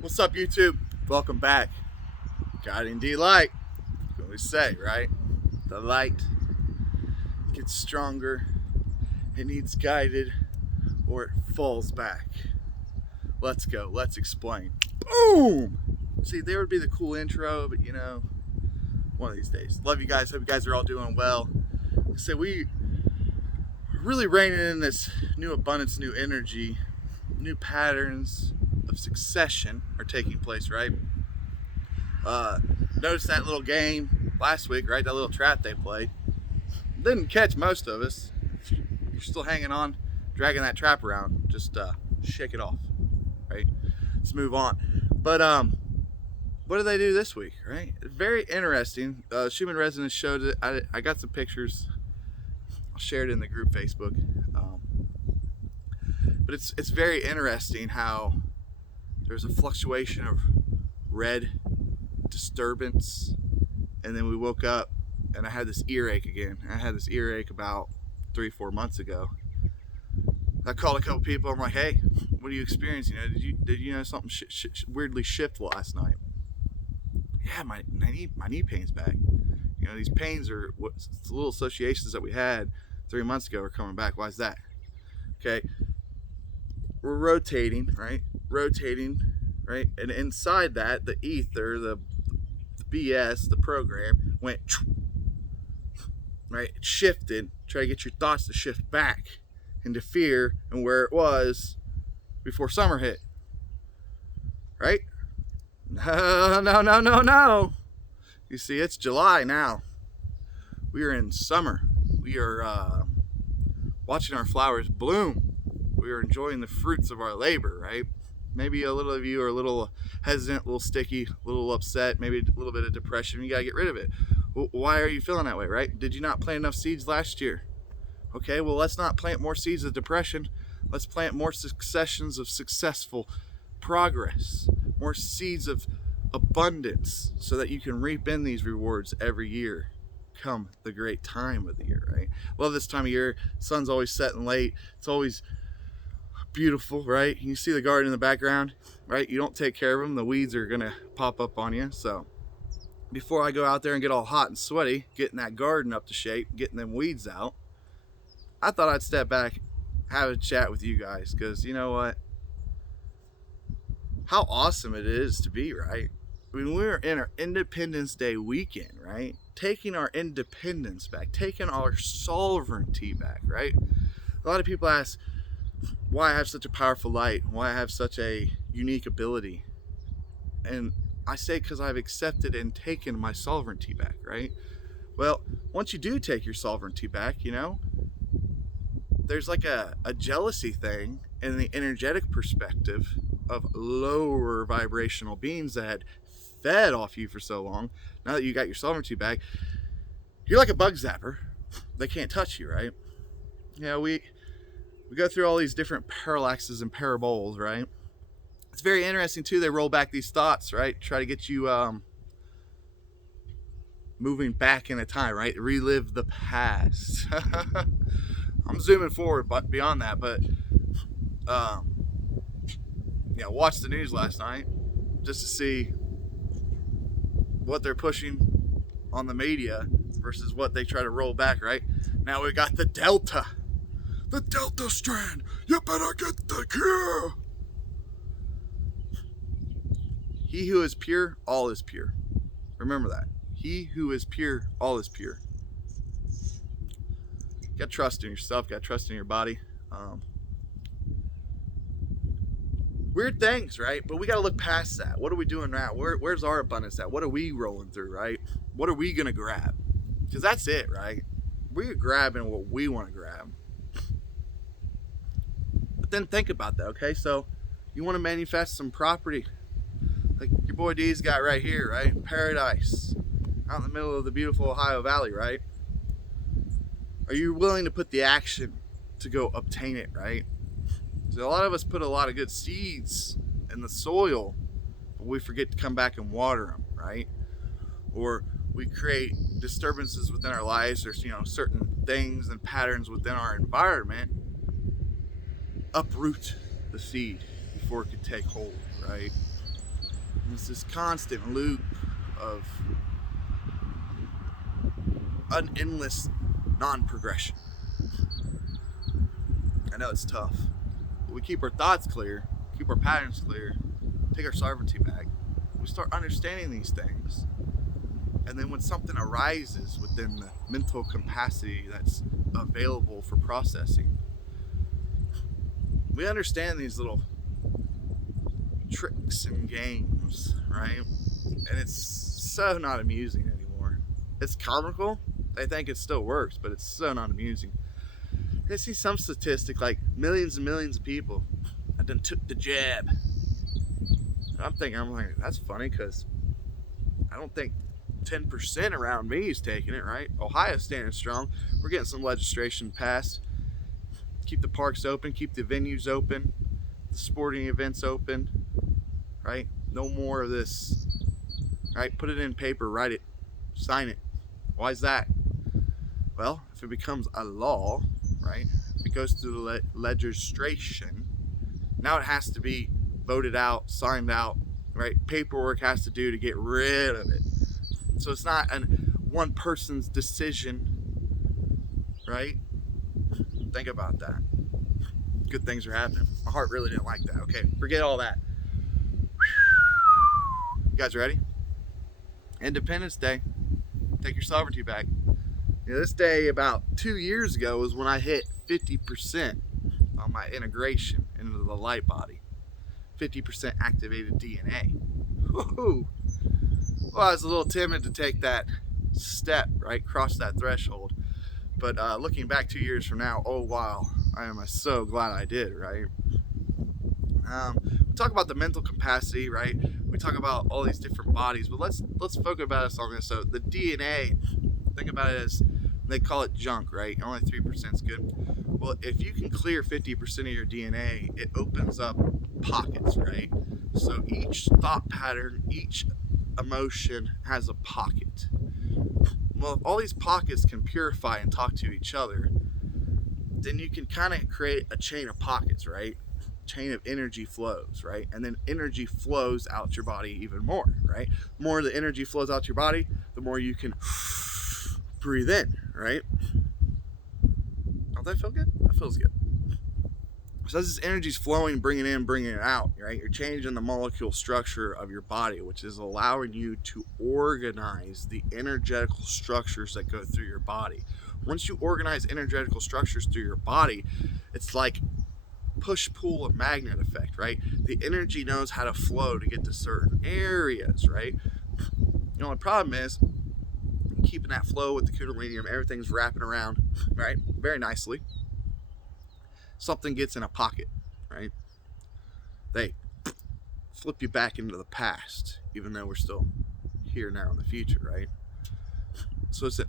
What's up, YouTube? Welcome back. Guiding delight. What we say, right? The light gets stronger. It needs guided, or it falls back. Let's go. Let's explain. Boom. See, there would be the cool intro, but one of these days. Love you guys. Hope you guys are all doing well. So we really reining in this new abundance, new energy, new patterns of succession are taking place, right? Notice that little game last week, right? That little trap they played. Didn't catch most of us. You're still hanging on, dragging that trap around. Just shake it off, right? Let's move on. But what did they do this week, right? Very interesting. Schumann Resonance showed it. I got some pictures. I'll share it in the group Facebook. But it's very interesting how there's a fluctuation of red disturbance, and then we woke up and I had this earache again. I had this earache about 3-4 months ago. I called a couple people. I'm like, hey, what are you experiencing? Did you know something weirdly shift last night? Yeah, my knee pain's back. These pains are what the little associations that we had 3 months ago are coming back. Why is that? Okay, we're rotating, right? And inside that, the ether, the BS, the program went right. It shifted. Try to get your thoughts to shift back into fear and where it was before summer hit. Right? No. You see, it's July now. We are in summer. We are watching our flowers bloom. We are enjoying the fruits of our labor, right? Maybe a little of you are a little hesitant, a little sticky, a little upset, maybe a little bit of depression. You got to get rid of it. Well, why are you feeling that way, right? Did you not plant enough seeds last year? Okay, well, let's not plant more seeds of depression. Let's plant more successions of successful progress, more seeds of abundance, so that you can reap in these rewards every year come the great time of the year, right? Love this time of year. Sun's always setting late. It's always beautiful, right? You see the garden in the background, right? You don't take care of them, the weeds are gonna pop up on you. So before I go out there and get all hot and sweaty getting that garden up to shape, getting them weeds out, I thought I'd step back, have a chat with you guys, because you know what, how awesome it is to be, right? I mean, we're in our Independence Day weekend, right? Taking our independence back, taking our sovereignty back, right? A lot of people ask why I have such a powerful light, why I have such a unique ability. And I say because I've accepted and taken my sovereignty back, right? Well, once you do take your sovereignty back, there's like a jealousy thing in the energetic perspective of lower vibrational beings that had fed off you for so long. Now that you got your sovereignty back, you're like a bug zapper. They can't touch you, right? We go through all these different parallaxes and paraboles, right? It's very interesting too. They roll back these thoughts, right? Try to get you moving back in a time, right? Relive the past. I'm zooming forward, but beyond that. But watched the news last night just to see what they're pushing on the media versus what they try to roll back, right? Now we got the Delta strand. You better get the cure. He who is pure, all is pure. Remember that. He who is pure, all is pure. You got trust in yourself, got trust in your body. Weird things, right? But we got to look past that. What are we doing now? Where's our abundance at? What are we rolling through, right? What are we going to grab? Because that's it, right? We're grabbing what we want to grab. But then think about that, okay? So you want to manifest some property like your boy D's got right here, right? Paradise, out in the middle of the beautiful Ohio Valley, right? Are you willing to put the action to go obtain it, right? So a lot of us put a lot of good seeds in the soil, but we forget to come back and water them, right? Or we create disturbances within our lives. There's certain things and patterns within our environment. Uproot the seed before it could take hold, right? And it's this constant loop of an endless non-progression. I know it's tough. But we keep our thoughts clear, keep our patterns clear, take our sovereignty back. We start understanding these things. And then when something arises within the mental capacity that's available for processing, we understand these little tricks and games, right? And it's so not amusing anymore. It's comical. I think it still works, but it's so not amusing. I see some statistic like millions and millions of people have done took the jab. And I'm like, that's funny because I don't think 10% around me is taking it, right? Ohio's standing strong. We're getting some legislation passed. Keep the parks open, keep the venues open, the sporting events open, right? No more of this, right? Put it in paper, write it, sign it. Why is that? Well, if it becomes a law, right? If it goes through the legislation, now it has to be voted out, signed out, right? Paperwork has to do to get rid of it. So it's not one person's decision, right? Think about that. Good things are happening. My heart really didn't like that. Okay, forget all that. You guys ready? Independence Day. Take your sovereignty back. You know, this day about 2 years ago was when I hit 50% on my integration into the light body. 50% activated DNA. Woo-hoo. Well, I was a little timid to take that step, right? Cross that threshold. But looking back 2 years from now, oh wow, I am so glad I did, right? We talk about the mental capacity, right? We talk about all these different bodies, but let's focus about us on this. So the DNA, think about it as they call it junk, right? Only 3% is good. Well, if you can clear 50% of your DNA, it opens up pockets, right? So each thought pattern, each emotion has a pocket. Well, if all these pockets can purify and talk to each other, then you can kind of create a chain of pockets, right? Chain of energy flows, right? And then energy flows out your body even more, right? The more the energy flows out your body, the more you can breathe in, right? Don't that feel good? That feels good. So as this energy is flowing, bringing in, bringing it out, right? You're changing the molecule structure of your body, which is allowing you to organize the energetical structures that go through your body. Once you organize energetical structures through your body, it's like push-pull and magnet effect, right? The energy knows how to flow to get to certain areas, right? The only problem is keeping that flow with the kundalini, everything's wrapping around, right? Very nicely. Something gets in a pocket, right? They flip you back into the past, even though we're still here now in the future, right? So it's an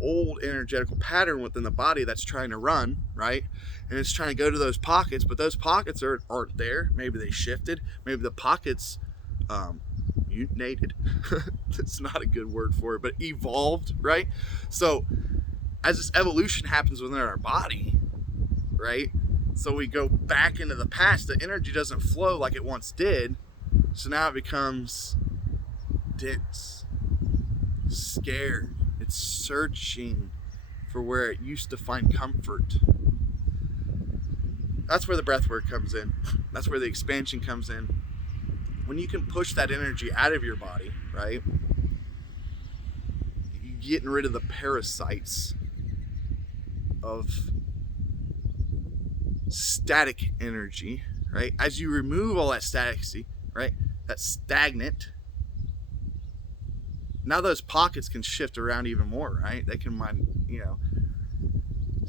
old energetical pattern within the body that's trying to run, right? And it's trying to go to those pockets, but those pockets aren't there. Maybe they shifted. Maybe the pockets mutated. That's not a good word for it, but evolved, right? So as this evolution happens within our body, right? So we go back into the past. The energy doesn't flow like it once did. So now it becomes dense, scared. It's searching for where it used to find comfort. That's where the breath work comes in. That's where the expansion comes in. When you can push that energy out of your body, right? You're getting rid of the parasites of static energy, right? As you remove all that staticy, right? That's stagnant. Now those pockets can shift around even more, right? They can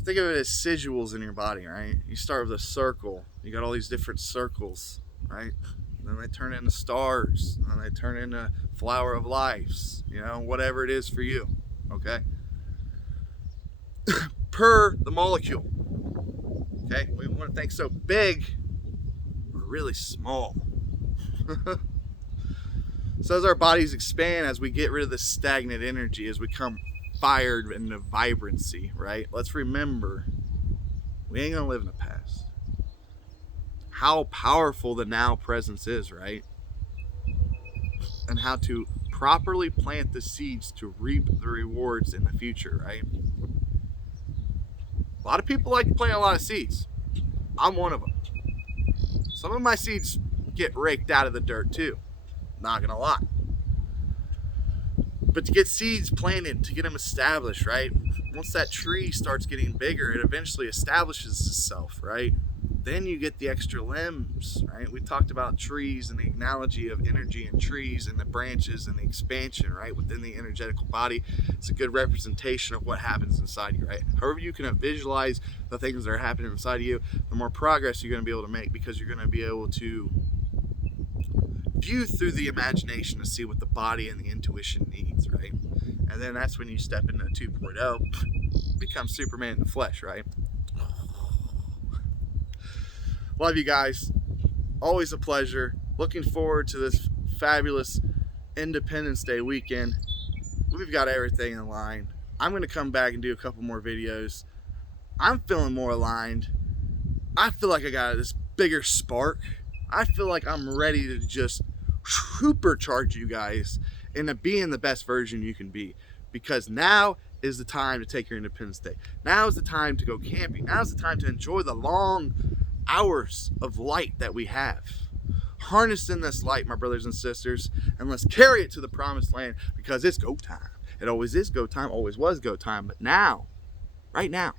think of it as sigils in your body, right? You start with a circle. You got all these different circles, right? And then they turn into stars. And then they turn into flower of lives, whatever it is for you, okay? Per the molecule. Okay, we want to think so big, we're really small. So as our bodies expand, as we get rid of the stagnant energy, as we come fired into vibrancy, right? Let's remember, we ain't gonna live in the past. How powerful the now presence is, right? and how to properly plant the seeds to reap the rewards in the future, right? A lot of people like to plant a lot of seeds. I'm one of them. Some of my seeds get raked out of the dirt too, not gonna lie. But to get seeds planted, to get them established, right? Once that tree starts getting bigger, it eventually establishes itself, right? Then you get the extra limbs, right? We talked about trees and the analogy of energy and trees and the branches and the expansion, right? Within the energetical body, it's a good representation of what happens inside you, right? However you can visualize the things that are happening inside of you, the more progress you're going to be able to make, because you're going to be able to view through the imagination to see what the body and the intuition needs, right? And then that's when you step into 2.0, become Superman in the flesh, right? Love you guys. Always a pleasure. Looking forward to this fabulous Independence Day weekend. We've got everything in line. I'm going to come back and do a couple more videos. I'm feeling more aligned. I feel like I got this bigger spark. I feel like I'm ready to just supercharge you guys into being the best version you can be. Because now is the time to take your Independence Day. Now is the time to go camping. Now is the time to enjoy the long hours of light that we have. Harness in this light, my brothers and sisters, and let's carry it to the promised land, because it's go time. It always is go time, always was go time, but now, right now,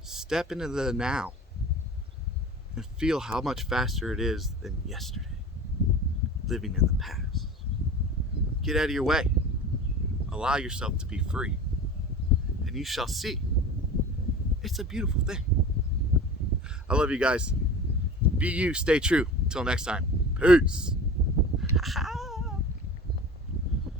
step into the now and feel how much faster it is than yesterday, living in the past. Get out of your way. Allow yourself to be free, and you shall see. It's a beautiful thing. I love you guys. Be you, stay true. Until next time. Peace.